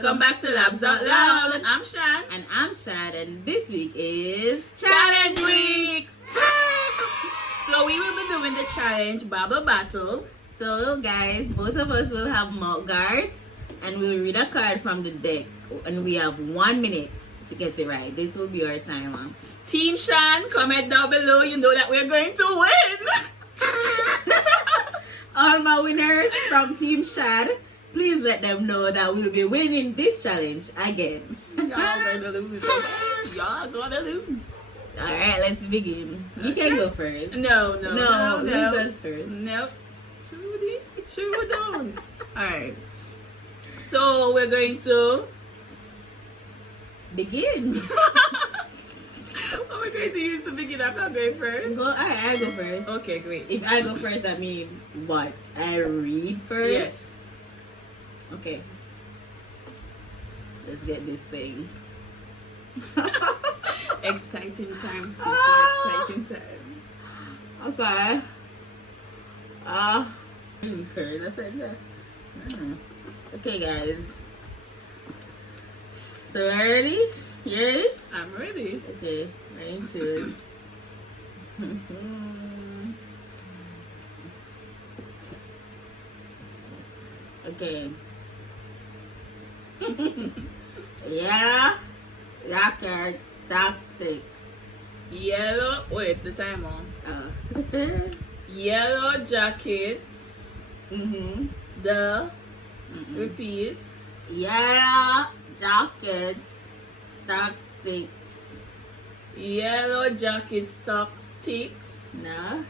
Welcome back to Labs Out Loud. I'm Shan. And I'm Shad, and this week is Challenge Week! So we will be doing the challenge Babble Battle. So guys, both of us will have mouth guards and we'll read a card from the deck. And we have 1 minute to get it right. This will be our timer. Team Shan, comment down below. You know that we're going to win. All my winners from Team Shad, please let them know that we'll be winning this challenge again. Y'all gonna lose. Y'all gonna lose. Alright, let's begin. You can go first. No. Losers first. Nope. Sure don't. Alright. So we're going to begin. Oh, we're going to use the begin. I'm not going first. Alright, I go first. Okay, great. If I go first, that means what? I read first? Yes. Okay. Let's get this thing. Exciting times, people. Exciting times. Okay. Okay, guys. So ready? You ready? I'm ready. Okay, ready to choose. Okay. Yeah. Rocket, stock sticks. Yellow. Wait, the time on. Oh. Yellow jackets. The. Repeat. Yellow jackets, stock sticks. Yellow jacket stock sticks. No.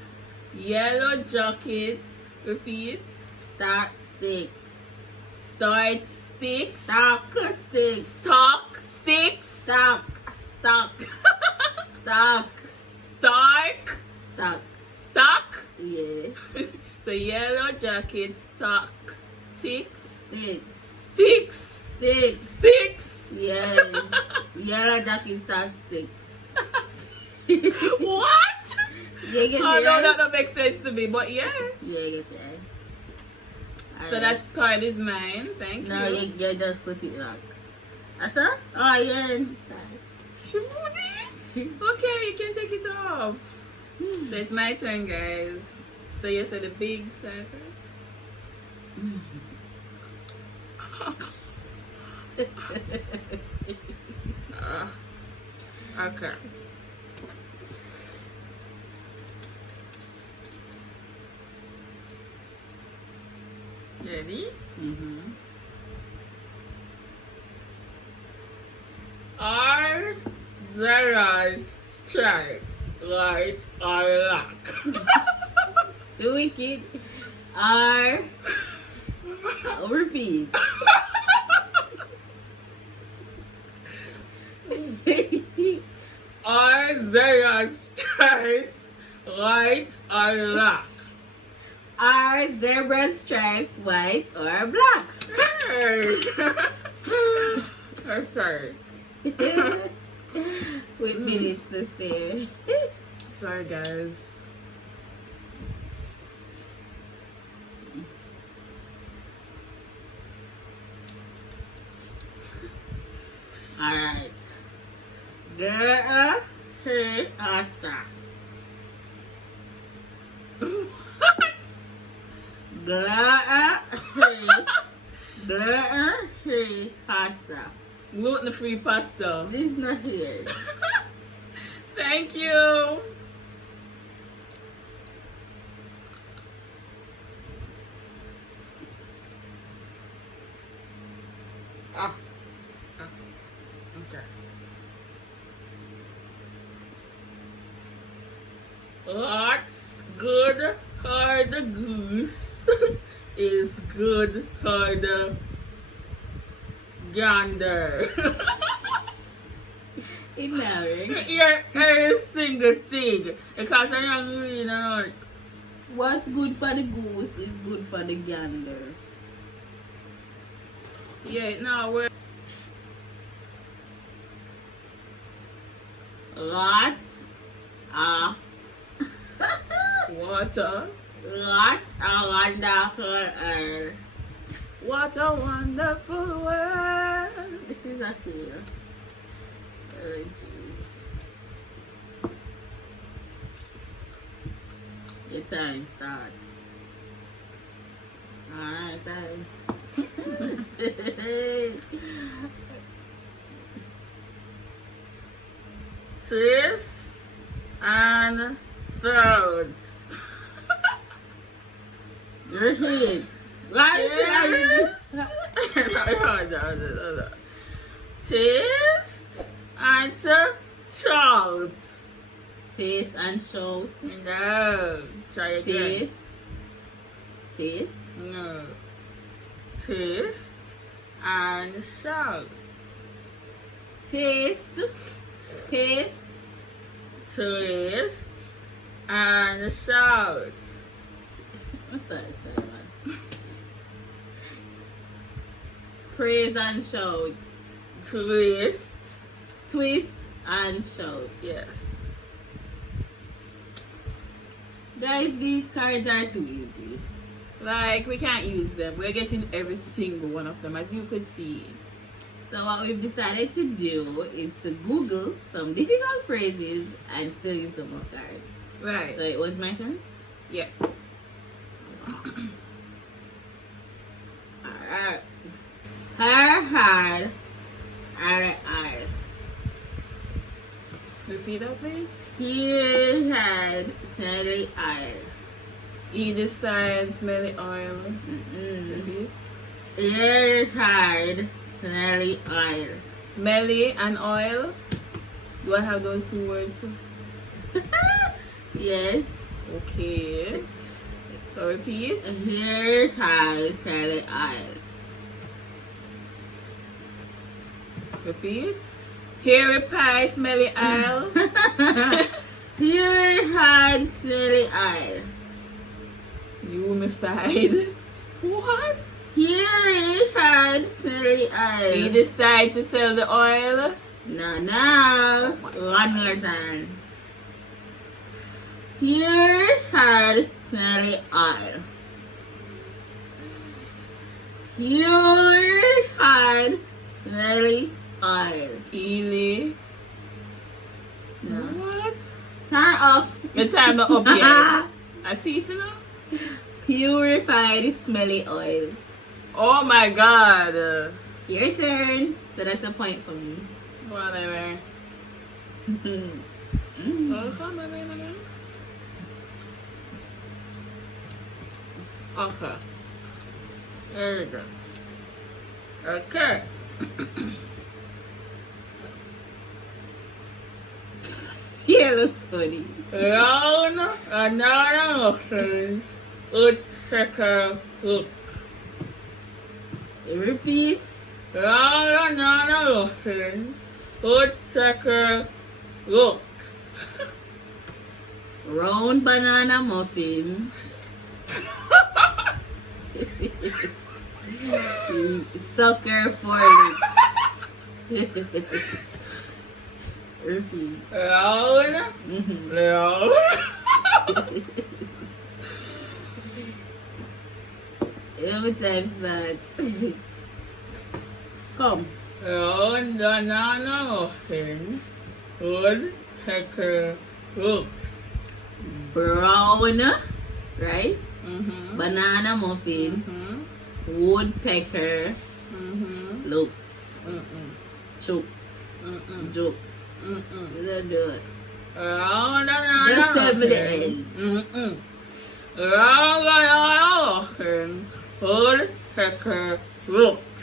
Yellow jacket. Repeat. Stock sticks. Start sticks. Stock sticks. Stock sticks. Stock. Stock. Stock. Stark. Stock. Stock. Yeah. So yellow jacket stock sticks. Sticks. Sticks. Sticks. Sticks. Yes. Yellow jacket stock sticks. What? Yeah, get Oh it no, right? that don't make sense to me, but yeah. Yeah, get it right. So Alright. that card is mine. Thank No, you. you just put it back. Asa? Oh, you're inside. Shimoni. Okay, you can take it off. So it's my turn, guys. So you said the big side first. Okay. Ready? Are Zara's stripes light or black? Too wicked. R. Repeat. Are Zara's stripes light or black? Are zebra stripes white or black? Hey! Perfect. With minutes to spare. Sorry, guys. Alright. Girl, her, Asta. What? Girl, her, pasta. Gluten free pasta. This is not here. Thank you. Okay. What's good for the goose is good for the gander. Ignoring. You're every single thing because I'm not really know. What's good for the goose is good for the gander. Yeah, no, we're Lot. water. What a wonderful earth. What a wonderful world. is a fail. Oh, jeez. Your time start. Alright, time. Twist and throat. Repeat. Why is Hold on. Twist and throat. Taste and shout. No. Try again. Taste. Taste. No. Twist and shout. Taste. Paste. Twist and shout. What's that, Simon? Praise and shout. Twist. Twist and shout. Yes. Guys, these cards are too easy. Like, we can't use them. We're getting every single one of them, as you could see. So what we've decided to do is to Google some difficult phrases and still use the mock card. Right. So it was my turn? Yes. Alright. Her had I. Repeat that, please. He had smelly eye. Eat the sign, smelly oil. Repeat. He had smelly eye. Smelly and oil. Do I have those two words? Yes. Okay. So repeat. He had smelly eye. Repeat. Hairy pie, smelly oil. He had smelly eye. Unified. What? He had smelly eye. He decided to sell the oil. No. Oh my One more time. He had smelly eye. He had smelly eye. Ely. No. What? Turn off. The time not up yet. A teeth, you know? Purified smelly oil. Oh my god. Your turn. So that's a point for me. Whatever. Oh, come on, again. Okay. There we go. Okay. You look funny. Round another motions. Woodpecker hook. Repeat. Round another motions. Woodpecker hooks. Round banana muffins. Sucker for lips. Repeat. Round. Round. How many times that? Come. Round banana muffins. Woodpecker hooks. Brown, right? Banana muffin. Woodpecker looks. Chokes. Jokes. Let's do it. Round Just tell me the end. Round banana muffins. Woodpecker hooks.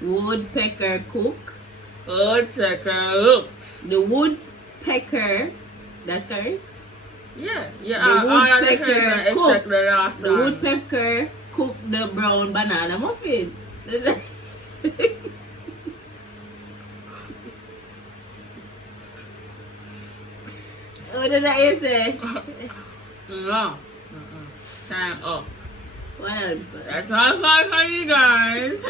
Woodpecker cook. Woodpecker hooks. The woodpecker, that's correct? Yeah. The woodpecker cook. Except the last The one. woodpecker cook the brown banana muffin. What did I say? No. Time up. What answer? That's not fun for you guys.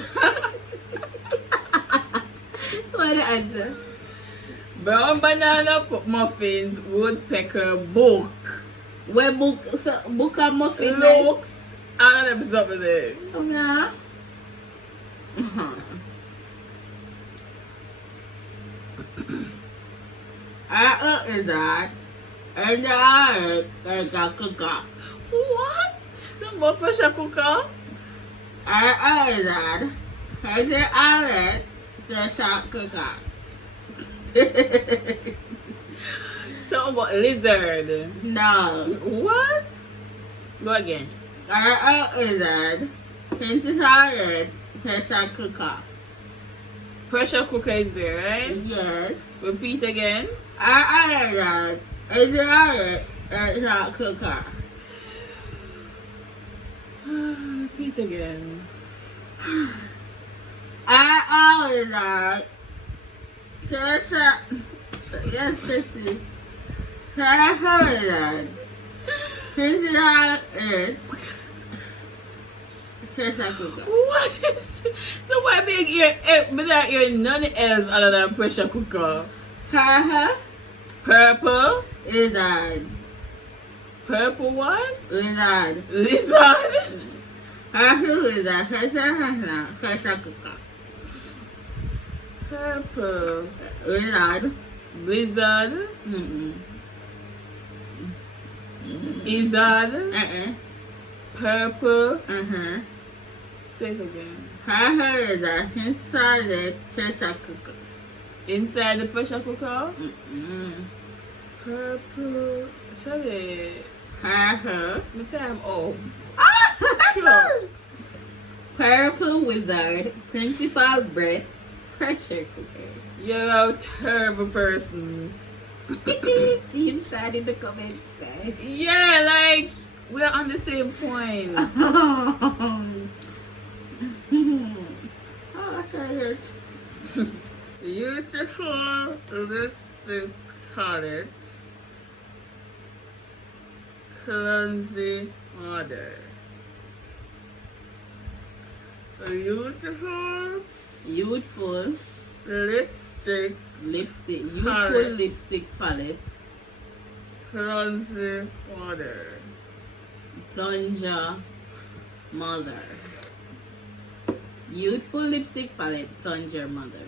What answer? Brown banana muffins, woodpecker book. Where book and muffin Looks. I don't know something there. Oh, yeah. Lizard. And the other cooker. What? The more pressure cooker? Lizard. And the other pressure cooker. Something about lizard. No. What? Go again. Lizard. And the other pressure cooker. Pressure cooker is there, right? Yes. Repeat again. Lizard. And the other pressure cooker. Repeat again. Lizard. Pressure. Yes, Sissy. Lizard. Pressure pressure cooker. What is it? So why make your without your none else other than pressure cooker? Purple? Lizard. Purple what? Lizard. Lizard? Lizard. Pressure cooker. Purple. Lizard. Blizzard? Mm-mm. Lizard? Purple? Uh-huh. Say it again. Lizard. Inside the pressure cooker. Inside the pressure cooker? Mm-mm. Purple. Shut it. My time off. Sure. Purple wizard. Principal bread. Pressure cooker. You're a terrible person. Team shot in the comments, guys. Yeah, like we're on the same point. Oh, tired. Beautiful. Let's call it clumsy mother. Beautiful Youthful lipstick lipstick. Youthful Palette. lipstick palette. clumsy mother. Plunger mother. Youthful lipstick palette. Plunger mother.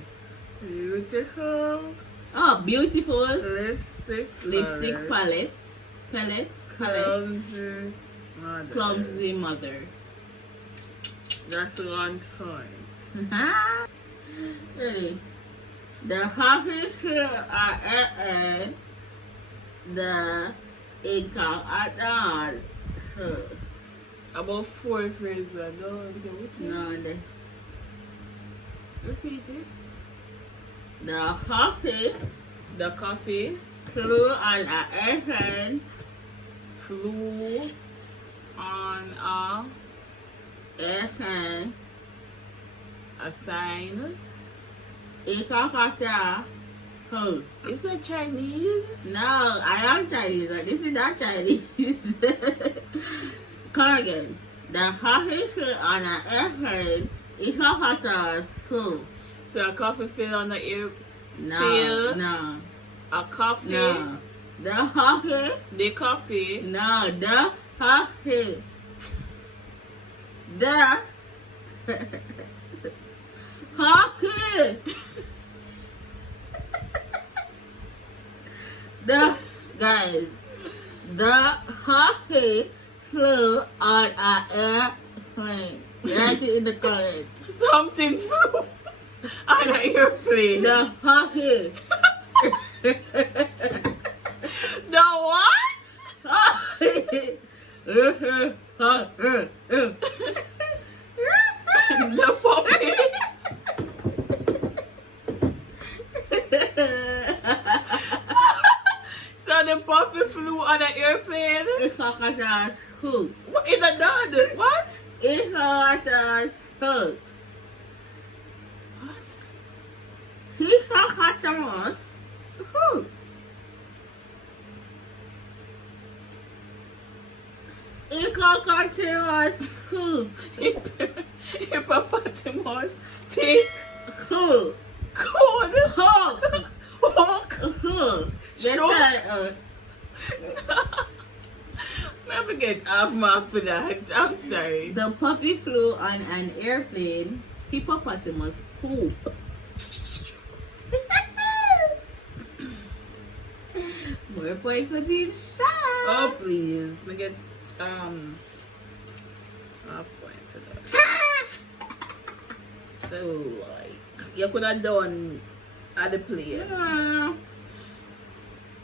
Beautiful Oh, beautiful lipstick palette. Palette. clumsy mother. Clumsy mother. That's one time. Ready? The hawkish are the income at us. About 4 phrases. No, Repeat it. the hawkish The coffee flew on a airplane. flew on Airplane. a sign. Ikakata. Who? Is that Chinese? No, I am Chinese. This is not Chinese. Come again. The hawkish flew on an airplane. Ikakata's who? So a coffee fell on the air. No, Fill. no, A coffee. no. The hockey? The coffee. No, the hockey. The hockey. The guys, the hockey flew on an airplane. Write it in the comments. Something flew on an airplane. The hockey. The what? The puppy. So the puppy flew on an airplane. It's like a who? What in the dog? What? It's like a who? What? He's like a who? Hippopotamus who? Hippopotamus. Tick. Who? Code. Hawk. Hawk. Who? Sure. Never get off my for that. I'm sorry. The puppy flew on an airplane. Hippopotamus poop. More points for Team Shad. Oh please, me get half point for that. So like you could have done at the play.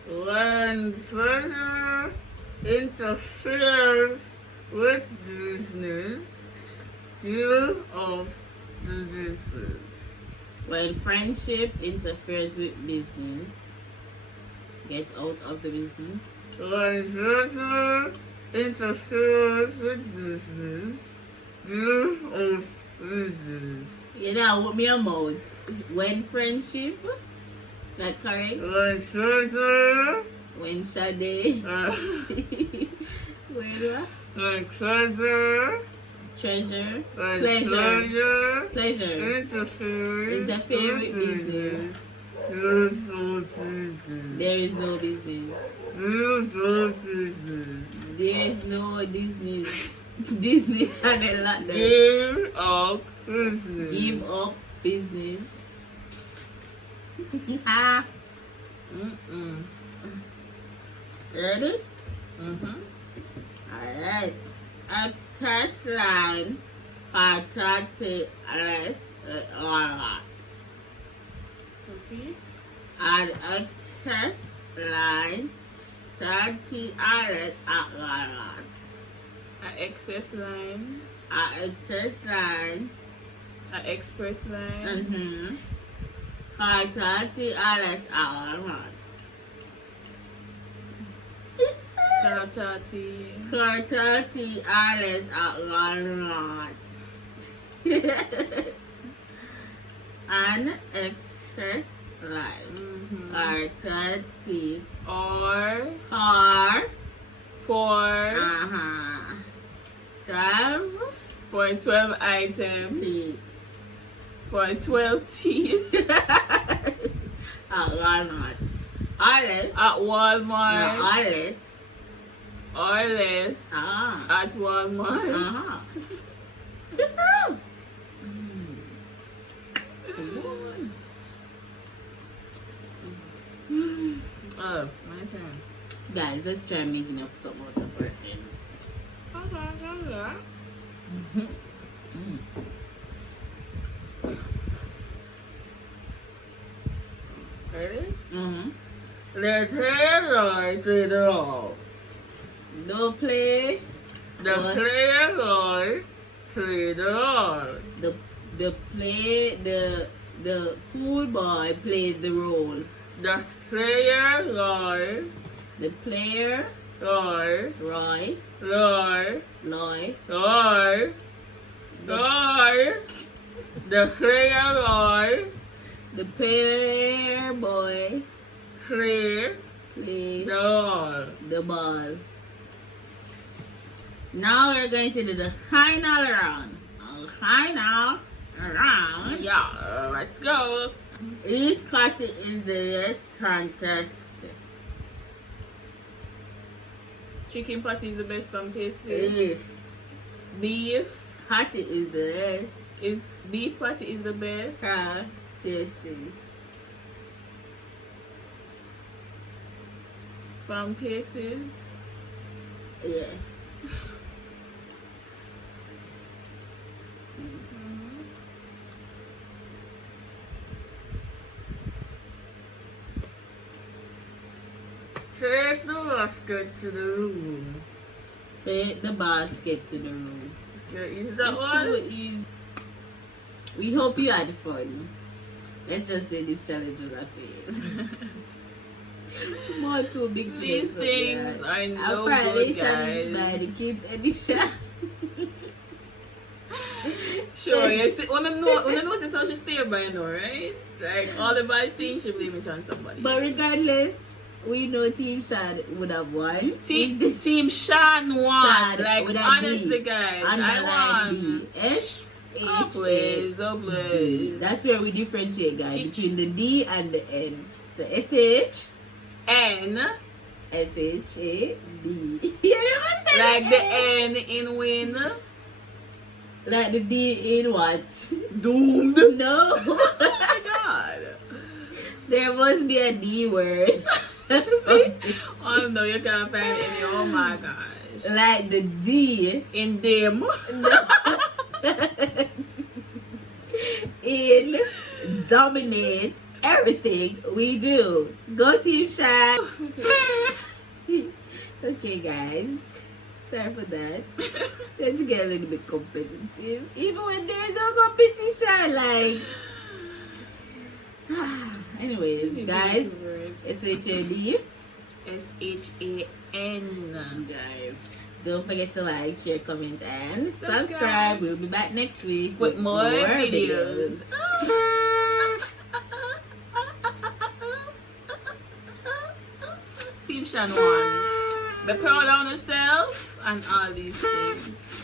When further interferes with business, fear of diseases. When friendship interferes with business, get out of the business. When further interferes with business, fear of business. You know what me mouth. When friendship, that correct? When further When Shade. When what? when pleasure Treasure. when Pleasure. pleasure Pleasure. interferes Interfere with business. there is no business. There is no business. There is no business. There is no Disney. Disney Channel like that. Give up business. Give up business. Ah. Mm-mm. Ready? Mm-hmm. Alright. Access line for 30 less or Repeat. and access line 30 less or An excess line. access line An express line. for 30 less or Tatati. for 30 less or an express line Mm-hmm. or 30 Or or for 12 items. teeth. For 12 teeth. At Walmart. Alles. At Walmart. No, alles. Or less. At Walmart. Oh, my turn. Guys, let's try making up some out of our things. Ready? Let's play the role. Don't play. The What? player play the role. The pool boy plays the role. The player The player Roy. Roy Roy. Loy Roy. Roy. The player Roy. the player boy Play play the role. the ball. Now we're going to do the final round. Final round. Yeah, let's go. Each party is the less contest. Chicken patty is the best from tasting. If Beef party is the less is beef patty is the best. tasty. From tastes. Yeah. Take the basket to the room. Take the basket to the room. Is that It's one? too easy. We hope you had fun. Let's just say this challenge was a fail. More too big. These things are no Our good, edition is by guys. the kids edition. Sure, you see, when I notice how she stay by now, right? Like all the bad things, she blame it on somebody. But regardless, we know Team Shad would have won. Team Shan won. Shad Like with a honestly, D. guys, Underline I won. D. S Oh H please, A oh D. please. That's where we differentiate, guys, Ch- between the D and the N. So S-H, N, S-H-A-D. You never said like the N. N in win. Like the D in what? Doomed. No. Oh my god. There must be a D word. See? Oh no, you can't find any. Oh my gosh. Like the D In them. in dominate everything we do. Go Team Shine. Okay, guys. Sorry for that. Let's get a little bit competitive. Even when there's no competition, like. Anyways, guys, SHAD. SHAN, guys. Don't forget to like, share, comment, and subscribe. We'll be back next week with more videos. Team Shan won. Be proud of yourself and all these things.